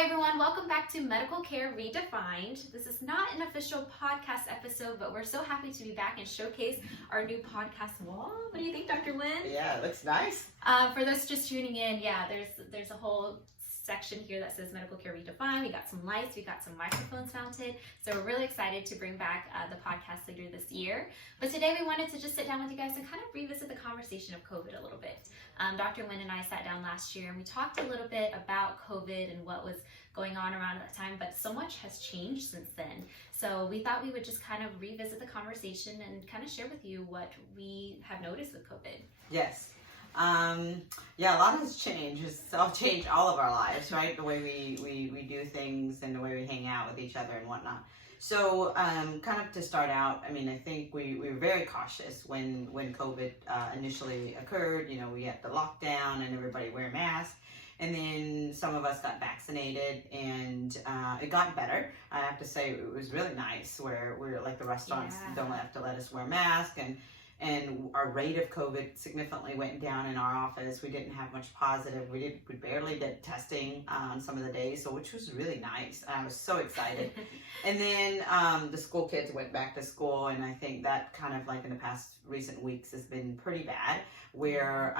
Hi everyone, welcome back to Medical Care Redefined. This is not an official podcast episode, but we're so happy to be back and showcase our new podcast wall. What do you think, Dr. Nguyen? Yeah, it looks nice. For those just tuning in, there's a whole section here that says Medical Care Redefined. We got some lights, we got some microphones mounted. So we're really excited to bring back the podcast later this year. But today we wanted to just sit down with you guys and kind of revisit the conversation of COVID a little bit. Dr. Nguyen and I sat down last year and we talked a little bit about COVID and what was going on around at that time, but so much has changed since then. So we thought we would just kind of revisit the conversation and kind of share with you what we have noticed with COVID. Yes. Yeah, a lot has changed. It's all changed all of our lives, right? The way we do things and the way we hang out with each other and whatnot. So, kind of to start out, I mean, I think we were very cautious when COVID initially occurred. You know, we had the lockdown and everybody wear masks. And then some of us got vaccinated and it got better. I have to say it was really nice where we're like the restaurants don't have to let us wear masks and our rate of COVID significantly went down in our office. We didn't have much positive. We barely did testing on some of the days, so which was really nice. I was so excited. And then the school kids went back to school, and I think that kind of like in the past recent weeks has been pretty bad, where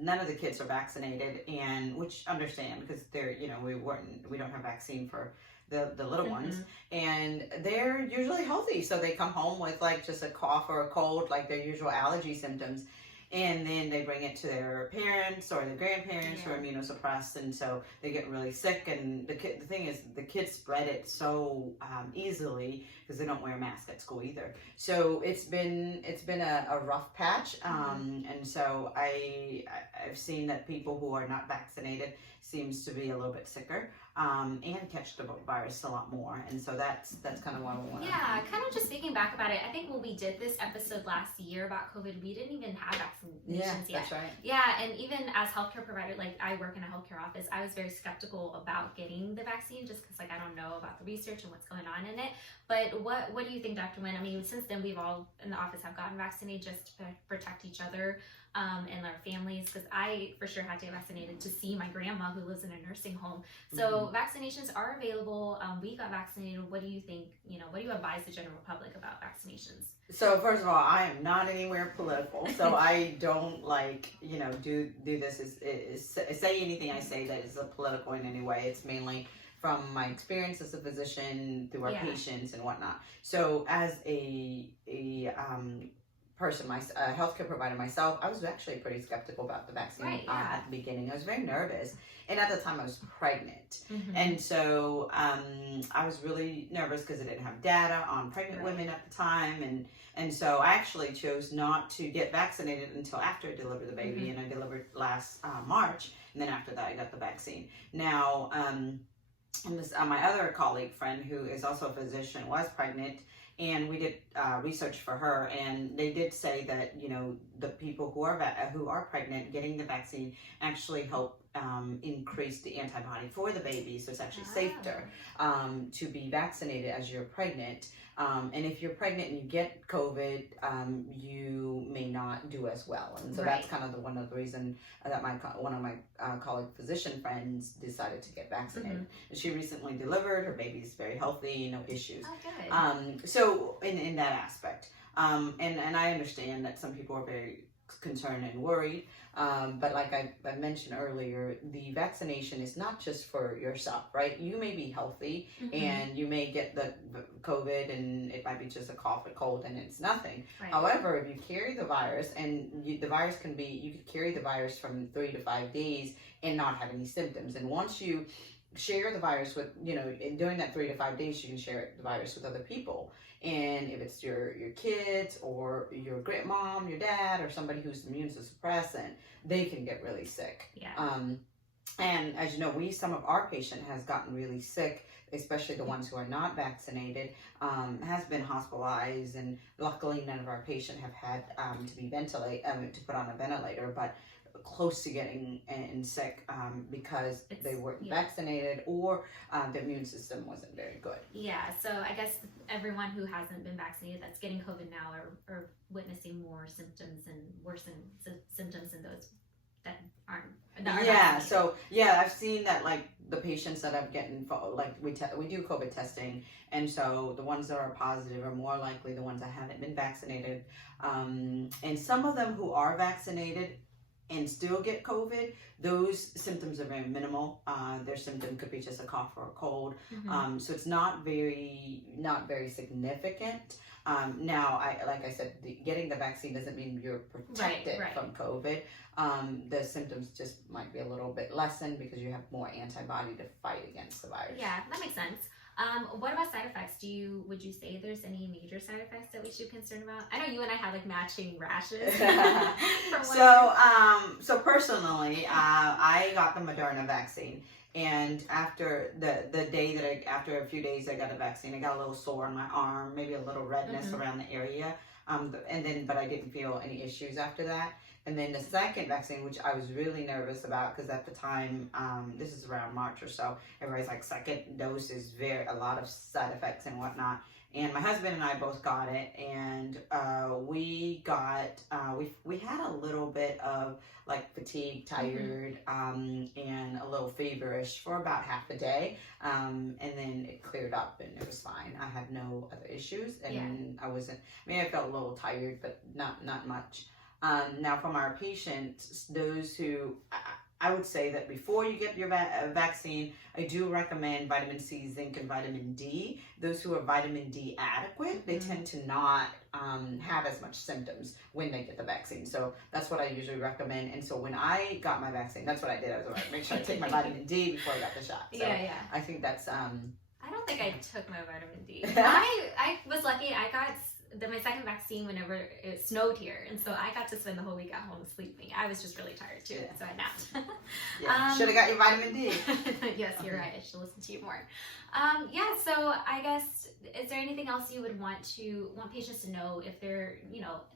none of the kids are vaccinated, and which understand because they're we don't have vaccine for the little ones, and they're usually healthy, so they come home with like just a cough or a cold, like their usual allergy symptoms, and then they bring it to their parents or their grandparents who are immunosuppressed, and so they get really sick. And the thing is, the kids spread it so easily because they don't wear a mask at school either. So it's been a rough patch, and so I've seen that people who are not vaccinated seems to be a little bit sicker and catch the virus a lot more, and so that's kind of what we want. Yeah, kind of just thinking back about it, I think when we did this episode last year about COVID, we didn't even have vaccinations yet. That's right. Yeah, and even as healthcare provider, like I work in a healthcare office, I was very skeptical about getting the vaccine just because like I don't know about the research and what's going on in it. But what do you think, Dr. Nguyen? I mean, since then we've all in the office have gotten vaccinated just to protect each other and our families, because I for sure had to get vaccinated to see my grandma who lives in a nursing home. So vaccinations are available. We got vaccinated. What do you think? What do you advise the general public about vaccinations? So first of all, I am not anywhere political, so I don't do this is say anything I say that is political in any way. It's mainly from my experience as a physician through our patients and whatnot. So as a person, a healthcare provider myself, I was actually pretty skeptical about the vaccine at the beginning. I was very nervous, and at the time I was pregnant, and so I was really nervous because I didn't have data on pregnant women at the time, and so I actually chose not to get vaccinated until after I delivered the baby, and I delivered last March, and then after that I got the vaccine. Now, and this, my other colleague friend who is also a physician was pregnant, and we did research for her, and they did say that the people who are pregnant getting the vaccine actually help increase the antibody for the baby, so it's actually safer to be vaccinated as you're pregnant. And if you're pregnant and you get COVID, you may not do as well, and so that's kind of one of the reasons that one of my colleague physician friends decided to get vaccinated. She recently delivered, her baby's very healthy, no issues. Oh, good. So in that aspect, and I understand that some people are very concerned and worried, but like I mentioned earlier, the vaccination is not just for yourself, right? You may be healthy and you may get the COVID and it might be just a cough or cold and it's nothing. However, if you carry the virus, and you could carry the virus from 3 to 5 days and not have any symptoms. And once you share the virus with, during that 3 to 5 days, you can share the virus with other people. And if it's your kids or your grandmom, your dad, or somebody who's immunosuppressed, they can get really sick. And as you know, some of our patient has gotten really sick, especially the ones who are not vaccinated, has been hospitalized, and luckily none of our patient have had to be to put on a ventilator, but close to getting sick because they weren't vaccinated or the immune system wasn't very good. Yeah, so I guess everyone who hasn't been vaccinated that's getting COVID now are witnessing more symptoms and worsened symptoms in those that aren't. That are Yeah. vaccinated. So yeah, I've seen that like the patients that have gotten like we do COVID testing, and so the ones that are positive are more likely the ones that haven't been vaccinated, and some of them who are vaccinated and still get COVID, those symptoms are very minimal. Their symptom could be just a cough or a cold. So it's not very significant. Now, like I said, getting the vaccine doesn't mean you're protected Right. from COVID. The symptoms just might be a little bit lessened because you have more antibody to fight against the virus. Yeah, that makes sense. What about side effects? Would you say there's any major side effects that we should be concerned about? I know you and I have like matching rashes. So personally, I got the Moderna vaccine, and after the day that after a few days I got the vaccine, I got a little sore on my arm, maybe a little redness around the area, but I didn't feel any issues after that. And then the second vaccine, which I was really nervous about, because at the time, this is around March or so, everybody's like, second dose is a lot of side effects and whatnot. And my husband and I both got it, and we had a little bit of like fatigue, tired, and a little feverish for about half a day, and then it cleared up and it was fine. I had no other issues, and I felt a little tired, but not much. Now, from our patients, those who, I would say that before you get your vaccine, I do recommend vitamin C, zinc, and vitamin D. Those who are vitamin D adequate, they tend to not have as much symptoms when they get the vaccine. So that's what I usually recommend. And so when I got my vaccine, that's what I did. I was like, make sure I take my vitamin D before I got the shot. So I think that's... I don't think I took my vitamin D. I was lucky. I got my second vaccine whenever it snowed here, and so I got to spend the whole week at home sleeping. I was just really tired too, so I napped. Should have got your vitamin D. Yes, you're right. I should listen to you more. So I guess, is there anything else you would want patients to know if they're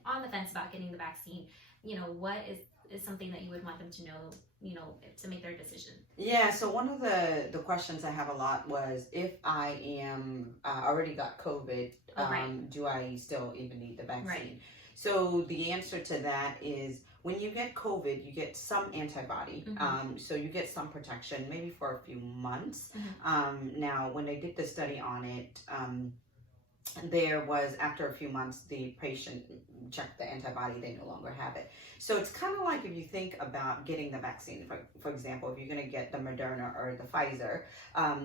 on the fence about getting the vaccine? What is something that you would want them to know, to make their decision? Yeah, so one of the questions I have a lot was, if I am already got COVID, do I still even need the vaccine? Right. So the answer to that is, when you get COVID, you get some antibody, so you get some protection, maybe for a few months. Now, when they did the study on it, there was, after a few months, the patient checked the antibody, they no longer have it. So it's kind of like if you think about getting the vaccine, for example, if you're going to get the Moderna or the Pfizer,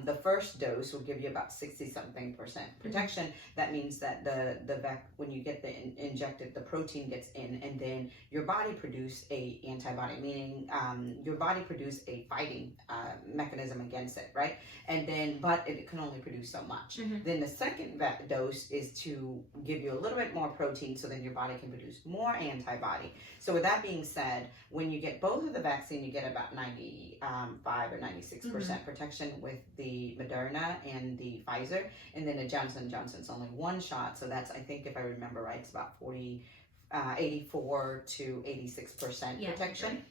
the first dose will give you about 60-something% protection. That means that when you get injected, the protein gets in, and then your body produce a antibody, meaning your body produce a fighting mechanism against it, right? And then, but it can only produce so much. Then the second dose is to give you a little bit more protein, so then your body can produce more antibody. So with that being said, when you get both of the vaccine, you get about 95 or 96% protection with the Moderna and the Pfizer, and then the Johnson & Johnson's only one shot. So that's, I think if I remember right, it's about 84 to 86% protection.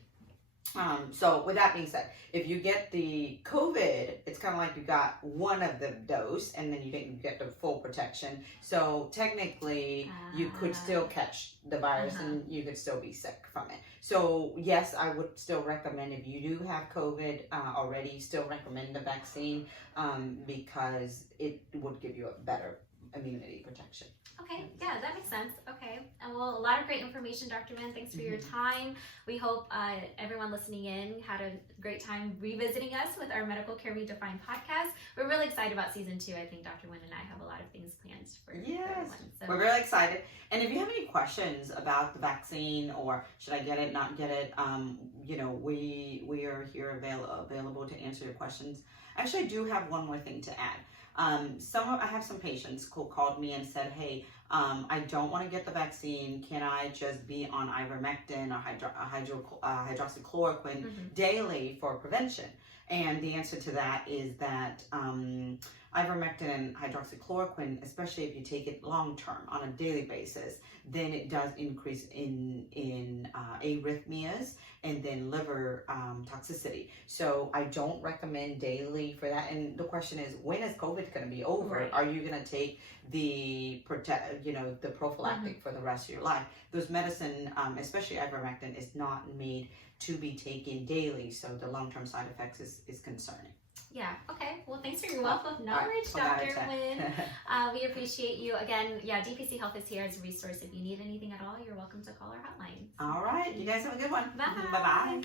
So with that being said, if you get the COVID, it's kind of like you got one of the dose, and then you didn't get the full protection. So technically, you could still catch the virus, and you could still be sick from it. So yes, I would still recommend, if you do have COVID already, still recommend the vaccine, because it would give you a better immunity protection. Okay, yeah, that makes sense. Okay, and well, a lot of great information, Dr. Nguyen. Thanks for your time. We hope everyone listening in had a great time revisiting us with our Medical Care Redefined podcast. We're really excited about season 2. I think Dr. Nguyen and I have a lot of things planned for everyone. So. We're really excited. And if you have any questions about the vaccine, or should I get it, not get it, we are here available to answer your questions. Actually, I do have one more thing to add. I have some patients who called me and said, hey, I don't want to get the vaccine. Can I just be on ivermectin or hydroxychloroquine daily for prevention? And the answer to that is that ivermectin and hydroxychloroquine, especially if you take it long term on a daily basis, then it does increase in arrhythmias and then liver toxicity. So I don't recommend daily for that. And the question is, when is COVID going to be over? Right. Are you going to take the the prophylactic for the rest of your life? Those medicine, especially ivermectin, is not made to be taken daily, so the long-term side effects is concerning. Yeah. Okay. Well, thanks for your wealth of knowledge, Dr. Nguyen. We appreciate you. Again, yeah, DPC Health is here as a resource. If you need anything at all, you're welcome to call our hotline. All right. You guys have a good one. Bye. Bye-bye.